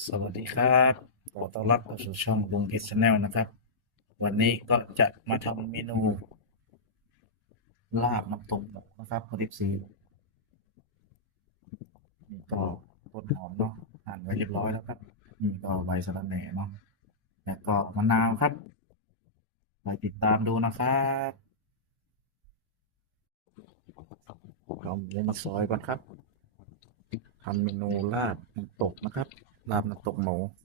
สวัสดีครับขอต้อนรับเข้าสู่ช่องลุงพิชแนลนะครับ วันนี้ก็จะมาทำเมนู ลาบน้ำตกหมูนะครับพอดิบซีนี่ก็ต้นหอมเนาะหั่นไว้เรียบร้อยแล้วครับนี่ก็ใบสะระแหน่เนาะแล้วก็มะนาวครับไปติดตามดูนะครับเราหมูมาซอยก่อนครับทำเมนูลาบน้ำตกนะครับ ស្លាប់នឹងទុកមូល។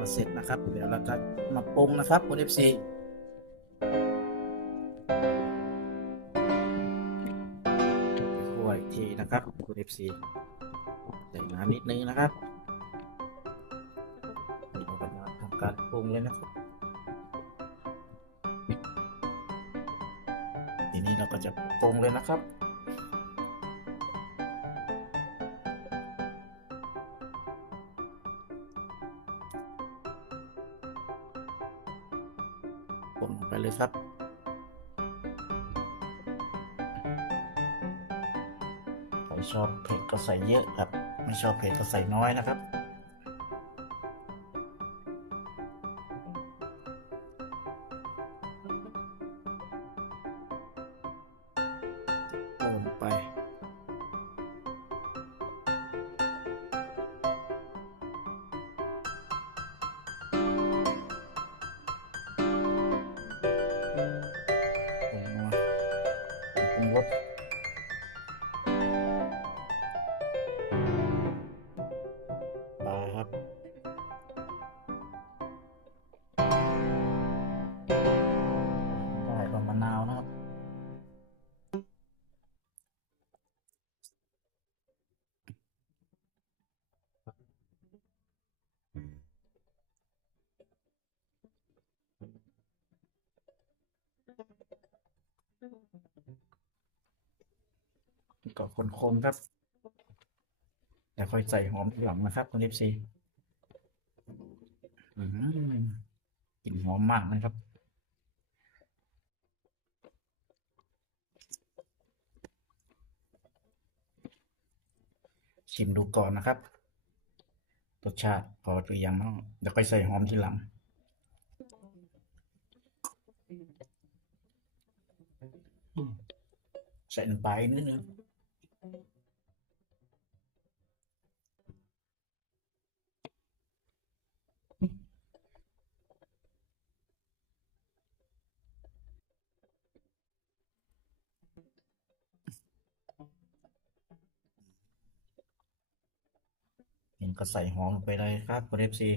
ก็เสร็จนะครับ เดี๋ยวเราจะมาปรุงนะครับคุณเอฟซีคั่วอีกทีนะครับคุณเอฟซีใส่น้ำนิดนึงนะครับนี่เราก็มาทำการปรุงเลยนะครับทีนี้เราก็จะปรุงเลยนะครับ กดลงไปเลยครับใครชอบเผ็ดก็ใส่เยอะครับ ไม่ชอบเผ็ดก็ใส่น้อยนะครับ Okay. ก็คนๆครับแล้วค่อยใส่หอมทีหลังนะครับคุณเอฟซีกลิ่นหอมมากนะครับชิมดูก่อนนะครับ รสชาติพอหรือยังเนาะเดี๋ยวค่อยใส่หอมทีหลัง ใส่ลงไปนิดนึง เห็นก็ใส่หอมลงไปเลยครับคุณเอฟซี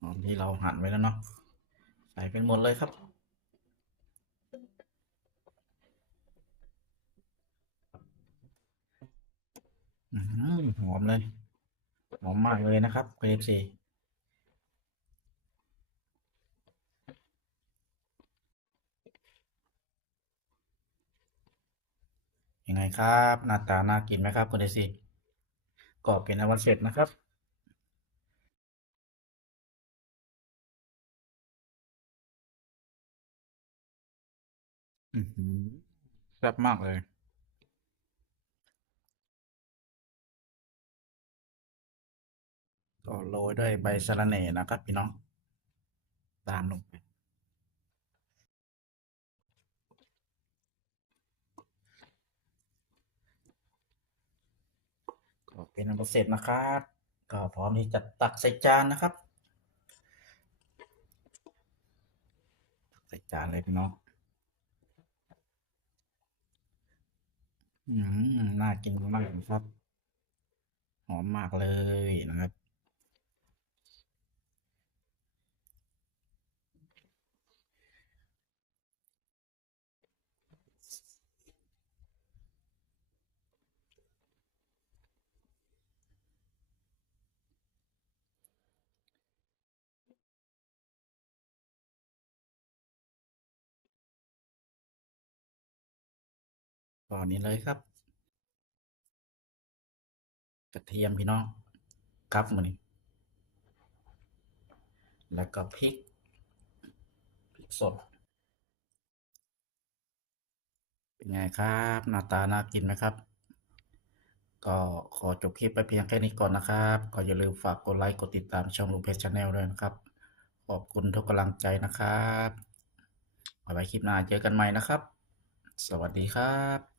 หอมที่เราหั่นไว้แล้วเนาะใส่เป็นหมดเลยครับ เลยหอมมากเลยนะครับเคฟซียังไงครับหน้าตาน่ากินไหมครับคุณเดซีก็เป็นอวันเสร็จนะครับอือหือแซ่บมากเลย ก็โรยด้วยใบสะระแหน่นะครับพี่น้อง ตามลงไป ก็เป็นอันเสร็จนะครับ ก็พร้อมที่จะตักใส่จานนะครับ ใส่จานเลยพี่น้องอืมน่ากินมากครับ หอมมากเลยนะครับ อนนี้เลยครับ กระเทียมพี่น้องครับมานี่แล้วก็พริกพริกสด เป็นไงครับหน้าตาน่ากินไหมครับ ก็ขอจบคลิปไปเพียงแค่นี้ก่อนนะครับ ก็อย่าลืมฝากกดไลค์กดติดตามช่องลุงเพชรชาแนลด้วยนะครับ ขอบคุณทุกกำลังใจนะครับเอไว้คลิปหน้าเจอกันใหม่นะครับ สวัสดีครับ